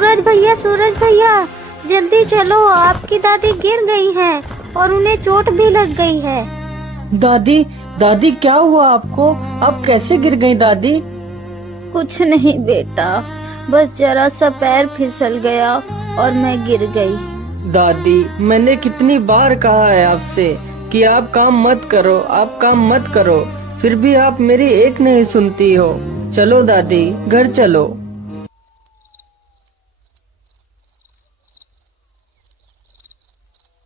सूरज भैया, जल्दी चलो, आपकी दादी गिर गई हैं और उन्हें चोट भी लग गई है। दादी दादी क्या हुआ आपको? आप कैसे गिर गई दादी? कुछ नहीं बेटा, बस जरा सा पैर फिसल गया और मैं गिर गई। दादी मैंने कितनी बार कहा है आपसे कि आप काम मत करो, आप काम मत करो, फिर भी आप मेरी एक नहीं सुनती हो। चलो दादी, घर चलो।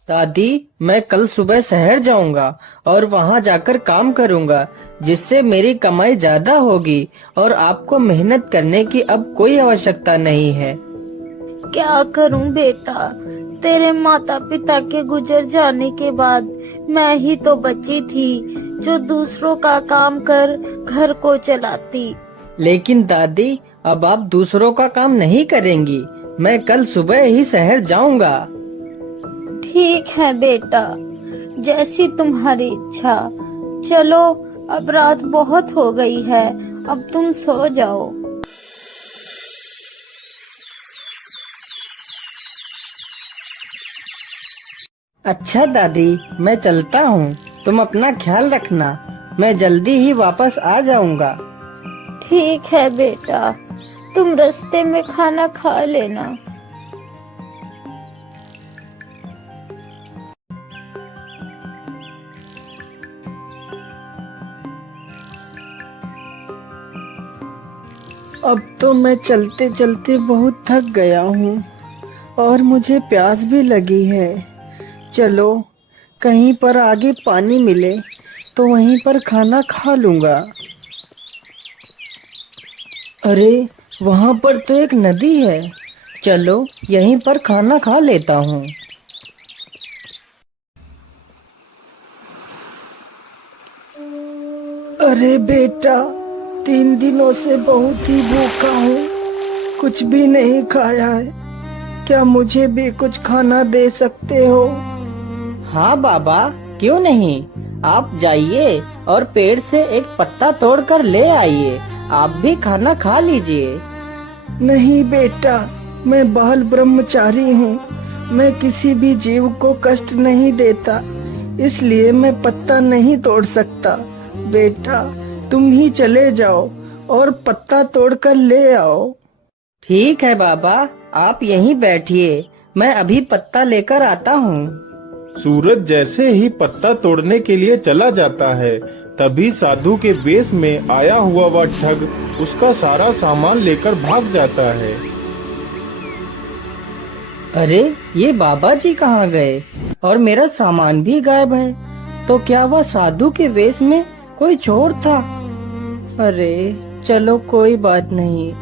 दादी मैं कल सुबह शहर जाऊंगा और वहां जाकर काम करूंगा, जिससे मेरी कमाई ज्यादा होगी और आपको मेहनत करने की अब कोई आवश्यकता नहीं है। क्या करूं बेटा, तेरे माता पिता के गुजर जाने के बाद मैं ही तो बची थी जो दूसरों का काम कर घर को चलाती। लेकिन दादी अब आप दूसरों का काम नहीं करेंगी, मैं कल सुबह ही शहर जाऊंगा। ठीक है बेटा, जैसी तुम्हारी इच्छा। चलो, अब रात बहुत हो गई है, अब तुम सो जाओ। अच्छा दादी, मैं चलता हूँ, तुम अपना ख्याल रखना, मैं जल्दी ही वापस आ जाऊंगा। ठीक है बेटा, तुम रास्ते में खाना खा लेना। अब तो मैं चलते चलते बहुत थक गया हूँ और मुझे प्यास भी लगी है। चलो, कहीं पर आगे पानी मिले तो वहीं पर खाना खा लूँगा। अरे वहाँ पर तो एक नदी है, चलो यहीं पर खाना खा लेता हूँ। अरे बेटा, 3 दिनों से बहुत ही भूखा हूँ, कुछ भी नहीं खाया है, क्या मुझे भी कुछ खाना दे सकते हो? हाँ बाबा, क्यों नहीं, आप जाइए और पेड़ से एक पत्ता तोड़कर ले आइए, आप भी खाना खा लीजिए। नहीं बेटा, मैं बाल ब्रह्मचारी हूँ, मैं किसी भी जीव को कष्ट नहीं देता, इसलिए मैं पत्ता नहीं तोड़ सकता। बेटा तुम ही चले जाओ और पत्ता तोड़कर ले आओ। ठीक है बाबा, आप यहीं बैठिए, मैं अभी पत्ता लेकर आता हूँ। सूरज जैसे ही पत्ता तोड़ने के लिए चला जाता है, तभी साधु के वेश में आया हुआ वह ठग उसका सारा सामान लेकर भाग जाता है। अरे ये बाबा जी कहाँ गए और मेरा सामान भी गायब है, तो क्या वह साधु के वेश में कोई चोर था? अरे चलो कोई बात नहीं,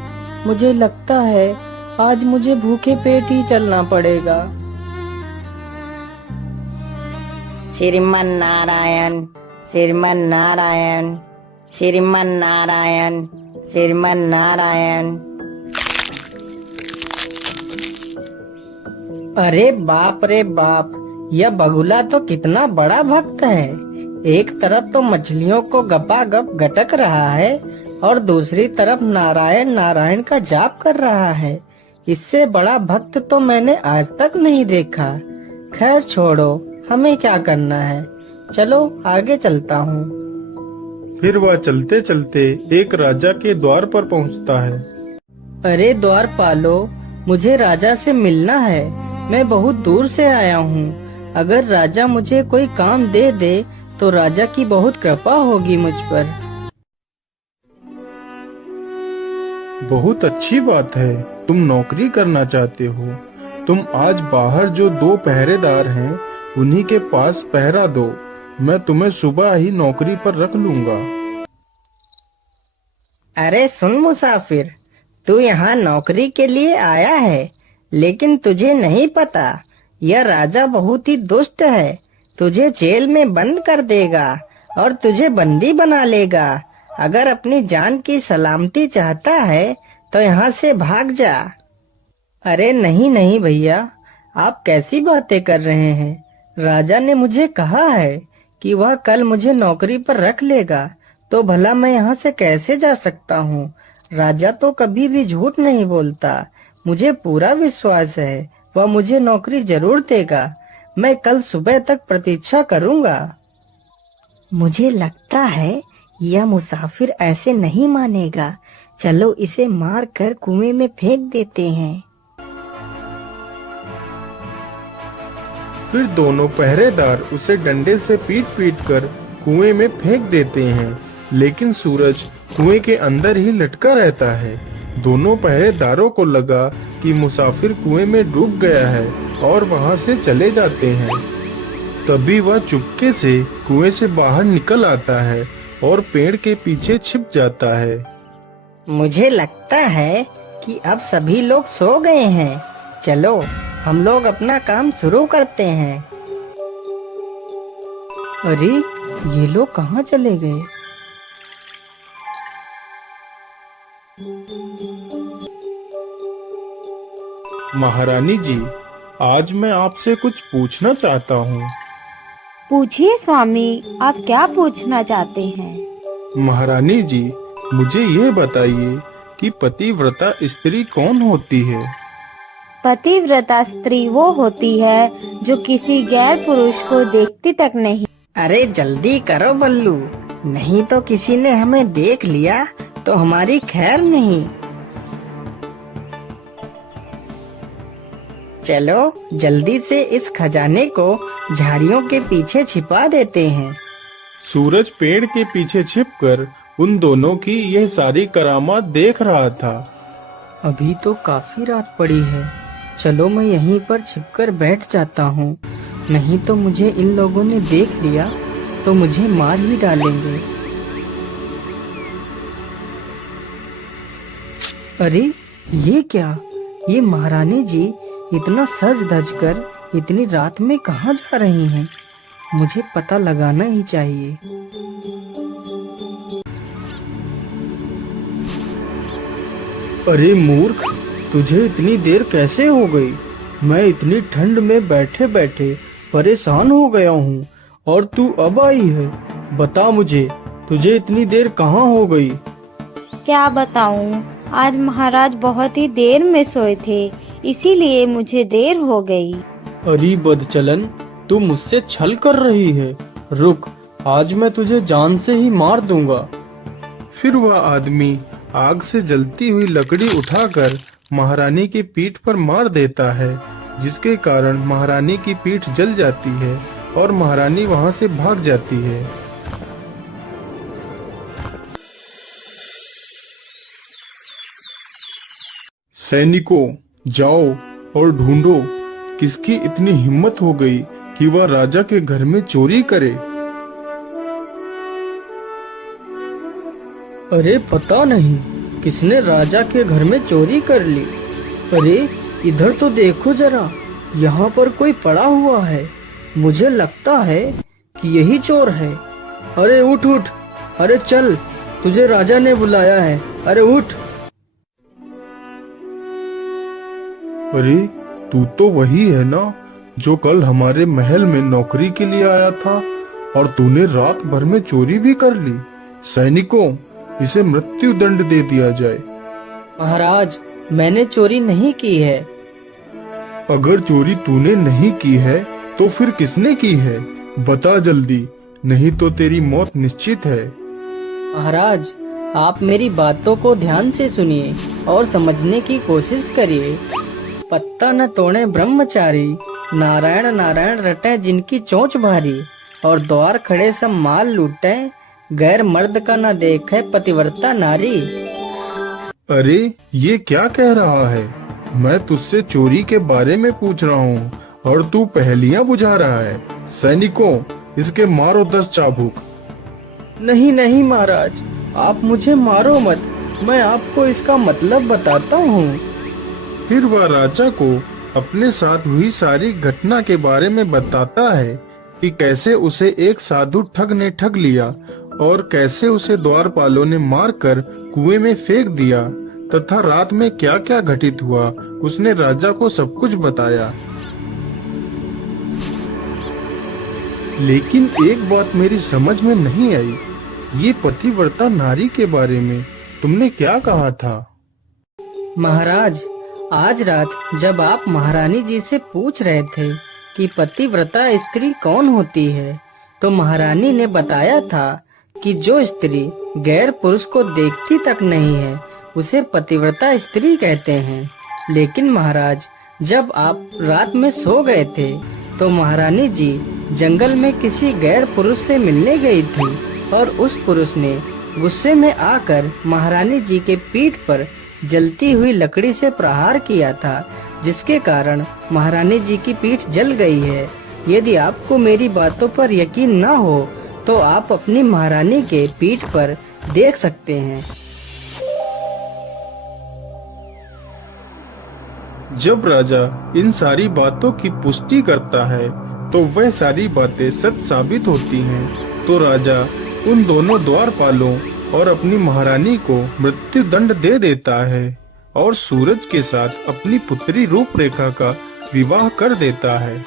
मुझे लगता है आज मुझे भूखे पेट ही चलना पड़ेगा। श्रीमन नारायण, श्रीमन नारायण, श्रीमन नारायण, श्रीमन नारायण। अरे बाप रे बाप, यह बगुला तो कितना बड़ा भक्त है, एक तरफ तो मछलियों को गपागप गटक रहा है और दूसरी तरफ नारायण नारायण का जाप कर रहा है। इससे बड़ा भक्त तो मैंने आज तक नहीं देखा। खैर छोड़ो, हमें क्या करना है, चलो आगे चलता हूँ। फिर वह चलते चलते एक राजा के द्वार पर पहुँचता है। अरे द्वारपालो, मुझे राजा से मिलना है, मैं बहुत दूर से आया हूँ, अगर राजा मुझे कोई काम दे दे तो राजा की बहुत कृपा होगी मुझ पर। बहुत अच्छी बात है, तुम नौकरी करना चाहते हो, तुम आज बाहर जो 2 पहरेदार हैं उन्हीं के पास पहरा दो, मैं तुम्हें सुबह ही नौकरी पर रख लूंगा। अरे सुन मुसाफिर, तू यहाँ नौकरी के लिए आया है, लेकिन तुझे नहीं पता यह राजा बहुत ही दुष्ट है, तुझे जेल में बंद कर देगा और तुझे बंदी बना लेगा। अगर अपनी जान की सलामती चाहता है तो यहाँ से भाग जा। अरे नहीं नहीं भैया, आप कैसी बातें कर रहे हैं, राजा ने मुझे कहा है कि वह कल मुझे नौकरी पर रख लेगा, तो भला मैं यहाँ से कैसे जा सकता हूँ? राजा तो कभी भी झूठ नहीं बोलता, मुझे पूरा विश्वास है वह मुझे नौकरी जरूर देगा। मैं कल सुबह तक प्रतीक्षा करूंगा। मुझे लगता है यह मुसाफिर ऐसे नहीं मानेगा। चलो इसे मार कर कुएं में फेंक देते हैं। फिर दोनों पहरेदार उसे डंडे से पीट पीट कर कुएं में फेंक देते हैं, लेकिन सूरज कुएं के अंदर ही लटका रहता है। दोनों पहरेदारों को लगा कि मुसाफिर कुएं में डूब गया है और वहां से चले जाते हैं। तभी वह चुपके से कुएं से बाहर निकल आता है और पेड़ के पीछे छिप जाता है। मुझे लगता है कि अब सभी लोग सो गए हैं। चलो हम लोग अपना काम शुरू करते हैं। अरे ये लोग कहाँ चले गए? महारानी जी, आज मैं आपसे कुछ पूछना चाहता हूँ। पूछिए स्वामी, आप क्या पूछना चाहते हैं? महारानी जी, मुझे ये बताइए कि पतिव्रता स्त्री कौन होती है? पतिव्रता स्त्री वो होती है जो किसी गैर पुरुष को देखती तक नहीं। अरे जल्दी करो बल्लू, नहीं तो किसी ने हमें देख लिया तो हमारी खैर नहीं। चलो जल्दी से इस खजाने को झाड़ियों के पीछे छिपा देते हैं। सूरज पेड़ के पीछे छिपकर उन दोनों की यह सारी करामात देख रहा था। अभी तो काफी रात पड़ी है, चलो मैं यहीं पर छिपकर बैठ जाता हूँ, नहीं तो मुझे इन लोगों ने देख लिया तो मुझे मार ही डालेंगे। अरे ये क्या, ये महारानी जी इतना सज धज कर इतनी रात में कहाँ जा रही हैं? मुझे पता लगाना ही चाहिए। अरे मूर्ख, तुझे इतनी देर कैसे हो गई? मैं इतनी ठंड में बैठे बैठे परेशान हो गया हूँ और तू अब आई है। बता मुझे, तुझे इतनी देर कहाँ हो गई? क्या बताऊं, आज महाराज बहुत ही देर में सोए थे, इसीलिए मुझे देर हो गई। अरे बदचलन, तू मुझसे छल कर रही है। रुक, आज मैं तुझे जान से ही मार दूंगा। फिर वह आदमी आग से जलती हुई लकड़ी उठाकर महारानी की पीठ पर मार देता है, जिसके कारण महारानी की पीठ जल जाती है और महारानी वहां से भाग जाती है। सैनिकों, जाओ और ढूंढो किसकी इतनी हिम्मत हो गई कि वह राजा के घर में चोरी करे। अरे पता नहीं किसने राजा के घर में चोरी कर ली। अरे इधर तो देखो जरा, यहाँ पर कोई पड़ा हुआ है। मुझे लगता है कि यही चोर है। अरे उठ उठ, अरे चल, तुझे राजा ने बुलाया है। अरे उठ। अरे तू तो वही है ना जो कल हमारे महल में नौकरी के लिए आया था और तूने रात भर में चोरी भी कर ली। सैनिकों, इसे मृत्यु दंड दे दिया जाए। महाराज, मैंने चोरी नहीं की है। अगर चोरी तूने नहीं की है तो फिर किसने की है? बता जल्दी, नहीं तो तेरी मौत निश्चित है। महाराज, आप मेरी बातों को ध्यान से सुनिए और समझने की कोशिश करिए। पत्ता न तोड़े ब्रह्मचारी, नारायण नारायण रटे जिनकी चोंच भारी, और द्वार खड़े सब माल लूटे, गैर मर्द का न देखे पतिव्रता नारी। अरे ये क्या कह रहा है? मैं तुझसे चोरी के बारे में पूछ रहा हूँ और तू पहेलियाँ बुझा रहा है। सैनिकों, इसके मारो 10 चाबुक। नहीं नहीं महाराज, आप मुझे मारो मत, मैं आपको इसका मतलब बताता हूँ। फिर वह राजा को अपने साथ हुई सारी घटना के बारे में बताता है कि कैसे उसे एक साधु ठग ने ठग लिया और कैसे उसे द्वारपालों ने मारकर कुएं में फेंक दिया, तथा रात में क्या क्या घटित हुआ उसने राजा को सब कुछ बताया। लेकिन एक बात मेरी समझ में नहीं आई, ये पतिव्रता नारी के बारे में तुमने क्या कहा था? महाराज, आज रात जब आप महारानी जी से पूछ रहे थे कि पतिव्रता स्त्री कौन होती है, तो महारानी ने बताया था कि जो स्त्री गैर पुरुष को देखती तक नहीं है उसे पतिव्रता स्त्री कहते हैं। लेकिन महाराज, जब आप रात में सो गए थे तो महारानी जी जंगल में किसी गैर पुरुष से मिलने गई थी और उस पुरुष ने गुस्से में आकर महारानी जी के पीठ पर जलती हुई लकड़ी से प्रहार किया था, जिसके कारण महारानी जी की पीठ जल गई है। यदि आपको मेरी बातों पर यकीन न हो तो आप अपनी महारानी के पीठ पर देख सकते हैं। जब राजा इन सारी बातों की पुष्टि करता है तो वह सारी बातें सच साबित होती हैं। तो राजा उन दोनों द्वारपालों और अपनी महारानी को मृत्यु दंड दे देता है और सूरज के साथ अपनी पुत्री रूपरेखा का विवाह कर देता है।